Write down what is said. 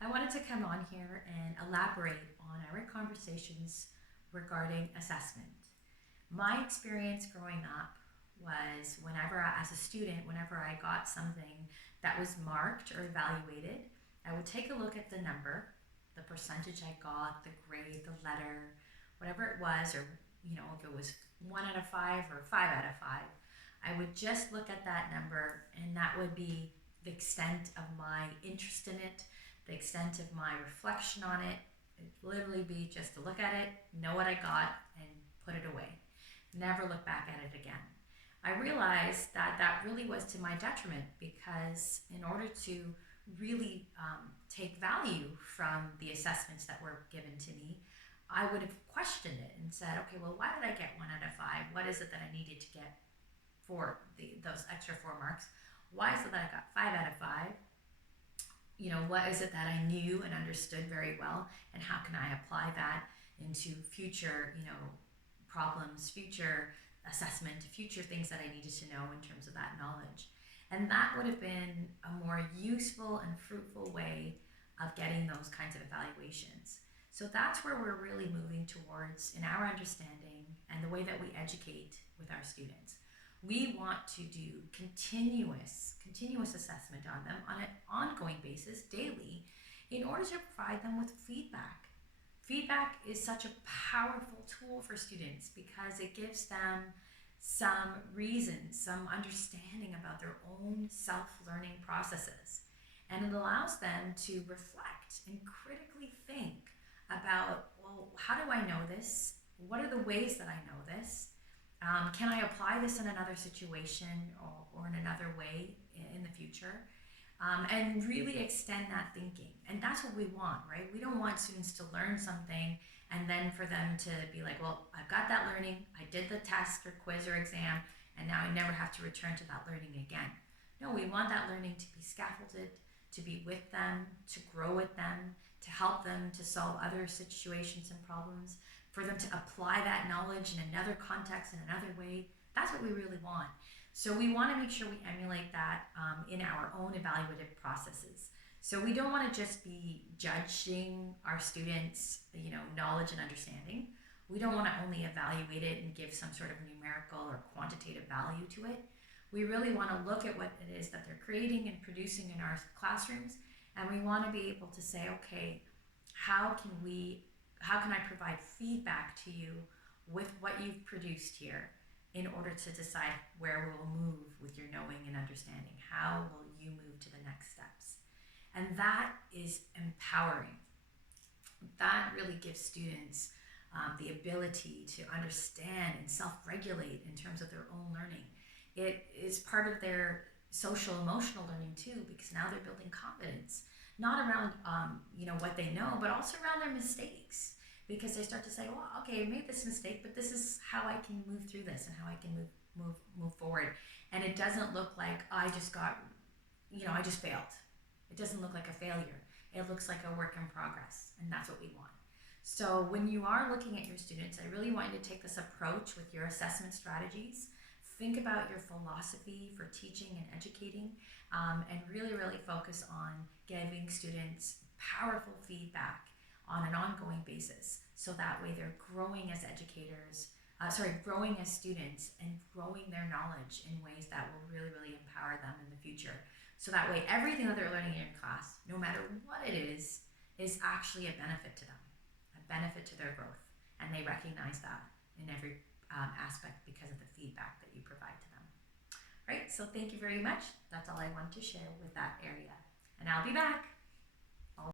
I wanted to come on here and elaborate on our conversations regarding assessment. My experience growing up was as a student, whenever I got something that was marked or evaluated, I would take a look at the number, the percentage I got, the grade, the letter, whatever it was, or if it was 1 out of 5 or 5 out of 5, I would just look at that number, and that would be the extent of my interest in it, the extent of my reflection on it. It'd literally be just to look at it, know what I got, and put it away. Never look back at it again. I realized that that really was to my detriment, because in order to really take value from the assessments that were given to me, I would have questioned it and said, okay, well, why did I get 1 out of 5? What is it that I needed to get for those extra 4 marks? Why is it that I got 5 out of 5? What is it that I knew and understood very well, and how can I apply that into future, problems, future assessment, future things that I needed to know in terms of that knowledge. And that would have been a more useful and fruitful way of getting those kinds of evaluations. So that's where we're really moving towards in our understanding and the way that we educate with our students. We want to do continuous assessment on them on an ongoing basis, daily, in order to provide them with feedback. Feedback is such a powerful tool for students because it gives them some reason, some understanding about their own self-learning processes. And it allows them to reflect and critically think about, well, how do I know this? What are the ways that I know this? Can I apply this in another situation or in another way in the future? And really extend that thinking. And that's what we want, right? We don't want students to learn something and then for them to be like, well, I've got that learning, I did the test or quiz or exam, and now I never have to return to that learning again. No, we want that learning to be scaffolded, to be with them, to grow with them, to help them to solve other situations and problems, for them to apply that knowledge in another context, in another way. That's what we really want. So we want to make sure we emulate that in our own evaluative processes. So we don't want to just be judging our students, knowledge and understanding. We don't want to only evaluate it and give some sort of numerical or quantitative value to it. We really want to look at what it is that they're creating and producing in our classrooms, and we want to be able to say, okay, how can I provide feedback to you with what you've produced here in order to decide where we'll move with your knowing and understanding? How will you move to the next steps? And that is empowering. That really gives students the ability to understand and self-regulate in terms of their own learning. It is part of their social emotional learning too, because now they're building confidence, not around what they know, but also around their mistakes, because they start to say, well, okay, I made this mistake, but this is how I can move through this and how I can move forward. And it doesn't look like I just failed. It doesn't look like a failure. It looks like a work in progress, and that's what we want. So when you are looking at your students, I really want you to take this approach with your assessment strategies. Think about your philosophy for teaching and educating, and really, really focus on giving students powerful feedback on an ongoing basis. So that way they're growing as growing as students and growing their knowledge in ways that will really, really empower them in the future. So that way everything that they're learning in class, no matter what it is actually a benefit to them, a benefit to their growth. And they recognize that in every aspect because of the feedback that you provide to them. Right, so thank you very much. That's all I wanted to share with that area. And I'll be back.